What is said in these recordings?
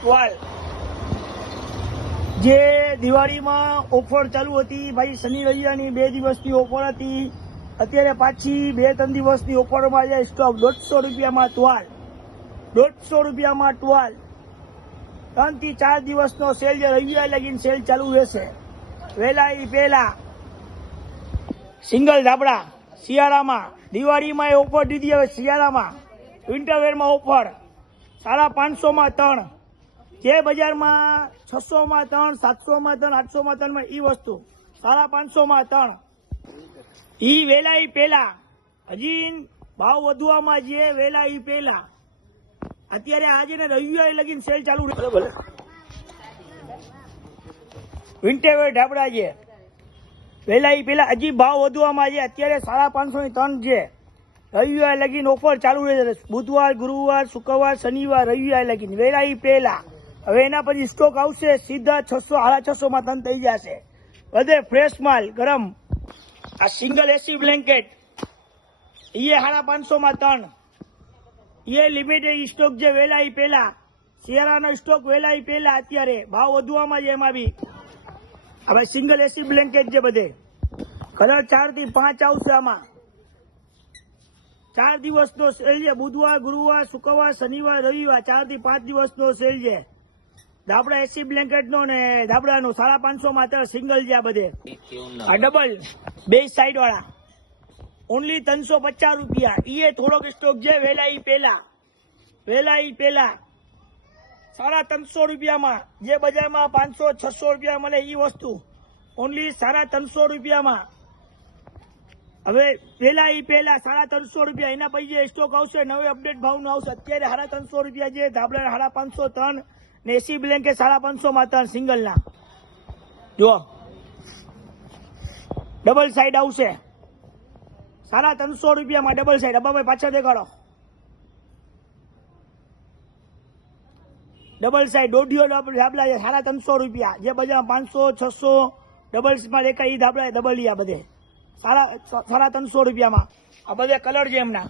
Toll જે દિવાળીમાં offer ચાલુ હતી ભાઈ, શનિ રવિવારની 2 દિવસની ઓફર હતી. અત્યારે પાછી 2-3 દિવસની ઓફરમાં છે. સ્ટોક 150 રૂપિયામાં ટોલ, 150 રૂપિયામાં ટોલ. 3 થી 4 દિવસનો સેલ છે. રવિવાર લગીને સેલ ચાલુ રહેશે. વહેલા એ પહેલા સિંગલ ધાબળા શિયાળામાં, દિવાળીમાં એ ઓફર દીધી. હવે શિયાળામાં વિન્ટરવેરમાં ઓફર 550માં 3. જે બજારમાં 600માં 3, 700માં 3, 800માં 3 ઈ વસ્તુ 550માં 3. ઈ વેલા ઈ પેલા હજી ભાવ વધવામાં છે. વેલા ઈ પેલા અત્યારે આજે ને રવિવારે લગીને સેલ ચાલુ રહે. ભલે વિન્ટરવેર ઢાબડા છે. વેલા ઈ પેલા હજી ભાવ વધવામાં છે. અત્યારે 550ની 3 છે. રવિવાર લગીને ઓફર ચાલુ રહે. બુધવાર, ગુરુવાર, શુક્રવાર, શનિવાર, રવિવાર લગીને વેલા ઈ પહેલા. હવે એના પછી સ્ટોક આવશે સીધા 600, 650માં 3 થઈ જશે. બધે ફ્રેશ માલ ગરમ. આ સિંગલ એસી બ્લેન્કેટ એ 550માં 3. એ લિમિટેડ સ્ટોક છે. વેલા ઈ પહેલા શિયાળાનો સ્ટોક વેલા ઈ પહેલા. અત્યારે ભાવ વધવામાં છે. એમાં બી હવે સિંગલ એસી બ્લેન્કેટ છે. બધે કલર 4 થી 5 આવશે. આમાં 4 દિવસનો સેલ છે. બુધવાર, ગુરુવાર, શુક્રવાર, શનિવાર, રવિવાર 4 થી 5 દિવસનો સેલ છે. ધાબળા એસી બ્લેન્કેટ નો ને ધાબળાનો 550માં 3 સિંગલ છે. આ બધે આ ડબલ 2 સાઈડ વાળા ઓનલી 350 રૂપિયા. એ થોડોક સ્ટોક છે. વેલા ઈ પહેલા, વેલા ઈ પહેલા 350 રૂપિયામાં. જે બજારમાં 500-600 રૂપિયા મળે એ વસ્તુ ઓનલી 350 રૂપિયામાં. હવે વેલા ઈ પહેલા 350 રૂપિયા. એના પછી સ્ટોક આવશે નવે અપડેટ ભાવનો આવશે. અત્યારે 350 રૂપિયા છે. ધાબળા 550 3 ને એસી બ્લેન્કેટ 550માં 3 સિંગલ ના. જો ડબલ સાઈડ આવશે 350 રૂપિયામાં. ડબલ સાઈડ અબાભાઈ પાછળ દેખાડો. ડબલ સાઈડ દોઢિયો ધાબળા છે 350 રૂપિયા. જે બજારમાં 500-600 ડબલ્સમાં દેખાય એ ધાબળા ડબલ આ બધે 350 રૂપિયામાં. આ બધે કલર છે એમના.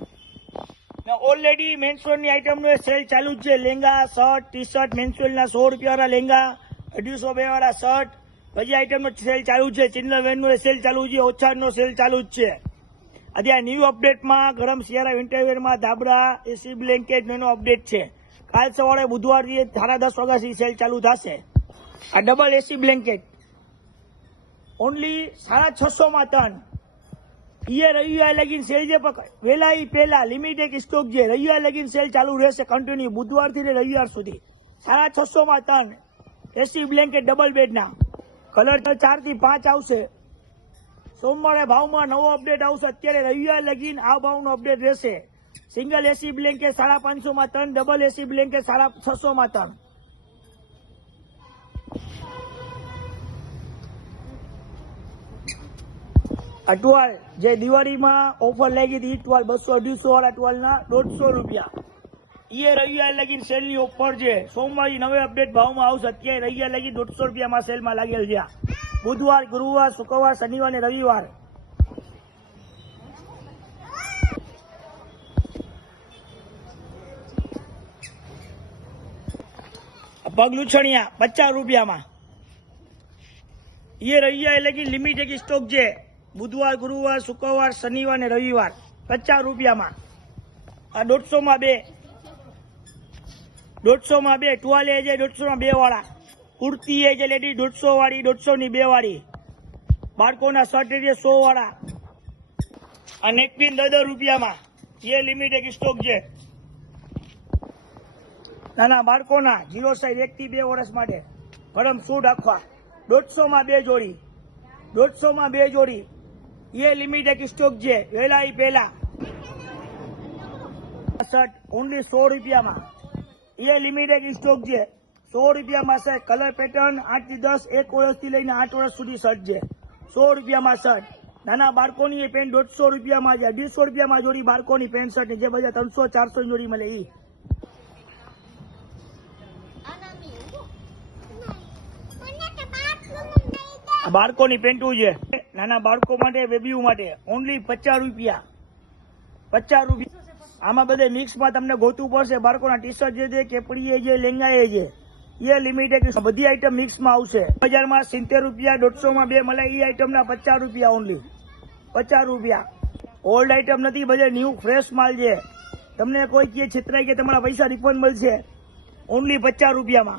ઓલરેડી મેન્સવેરની આઈટમનો સેલ ચાલુ જ છે. Lehenga, shirt, T shirt મેન્સવેરના 100 રૂપિયાવાળા lehenga, 250 વાળા શર્ટ. બધી આઈટમનો સેલ ચાલુ છે. ચિલ્ડ્રનવેરનો સેલ ચાલુ છે. ઓછાનો સેલ ચાલુ જ છે. અત્યારે ન્યૂ અપડેટમાં ગરમ શિયાળા વિન્ટરવેરમાં ધાબળા એસી બ્લેન્કેટ એનો અપડેટ છે. કાલ સવારે બુધવારથી 10:30 વાગ્યાથી સેલ ચાલુ થશે. આ ડબલ એસી બ્લેન્કેટ ઓનલી 650માં 3. એ રવિવાર લગીને સેલ છે. વેલા ઈ પહેલા લિમિટેડ સ્ટોક છે. રવિવાર લગીને સેલ ચાલુ રહેશે કન્ટિન્યુ બુધવારથી રવિવાર સુધી. 650માં 3 એસી બ્લેન્કેટ ડબલ બેડના. કલર 4 થી 5 આવશે. સોમવારે ભાવમાં નવો અપડેટ આવશે. અત્યારે રવિવાર લગીને આ ભાવનો અપડેટ રહેશે. સિંગલ એસી બ્લેન્કેટ 550માં 3, ડબલ એસી બ્લેન્કેટ 650માં 3. આ ટુવાલ જે દિવાળીમાં ઓફર લાગી હતી ટુવાલ 200-250 વાળા ટુવાલના 150 રૂપિયા. એ રવિવાર લગીને સેલની ઓફર છે. સોમવારે નવે અપડેટ ભાવમાં આવશે. અત્યારે રવિવાર લગી 150 રૂપિયામાં સેલમાં લાગેલ છે. બુધવાર, ગુરુવાર, શુક્રવાર, શનિવાર ને રવિવાર. પગ લૂછણિયા 50 રૂપિયામાં. એ રવિવાર લગી લિમિટેડ સ્ટોક છે. બુધવાર, ગુરુવાર, શુક્રવાર, શનિવાર ને રવિવાર 50 રૂપિયામાં. આ 150માં 2, 150માં 2 ટુવાલે છે. 150માં 2 વાળા કુર્તી એ છે લેડી 150 વાળી, 150ની 2 વાળી. બાળકોના શર્ટ છે 100 વાળા. આ નેકપિન 10 રૂપિયામાં. એ લિમિટેડ સ્ટોક છે. નાના બાળકોના 0 સાઈઝ 1 થી 2 વર્ષ માટે ગરમ સૂટ આખવા 150માં 2 જોડી, 150માં 2 જોડી. એ લિમિટેડ સ્ટોક છે. વેલા ઈ પહેલા શર્ટ ઓનલી 100 રૂપિયામાં. એ લિમિટેડ સ્ટોક છે. 100 રૂપિયામાં શર્ટ. કલર પેટર્ન 8 થી 10, 1 વર્ષથી લઈને 8 વર્ષ સુધી શર્ટ છે. 100 રૂપિયામાં શર્ટ. નાના બાળકોની પેન્ટ 150 રૂપિયામાં છે. 150 રૂપિયામાં જોડી બાળકોની પેન્ટ શર્ટ જે બધા 300-400 જોડી મળે એ. બાળકોની પેન્ટું છે. નાના બાળકો માટે, બેબીઓ માટે ઓનલી 50 રૂપિયા. 50 રૂપિયા. આમાં બધે મિક્સમાં તમને ગોતવું પડશે. બાળકોના ટી શર્ટ જે છે, કેપડી છે, લેંગા છે. ये लिमिट है कि बधी आइटम मिक्स में आवशे। 1000 में 70 रुपया, 150 में 2 मळे। ई आइटम ना 50 रुपया ओनली, 50 रुपया। ओल्ड आइटम नहीं, बजे न्यू फ्रेश माल है। तमने कोई के छेतराई के तमारा पैसा रिफंड मळशे ओनली 50 रुपया में।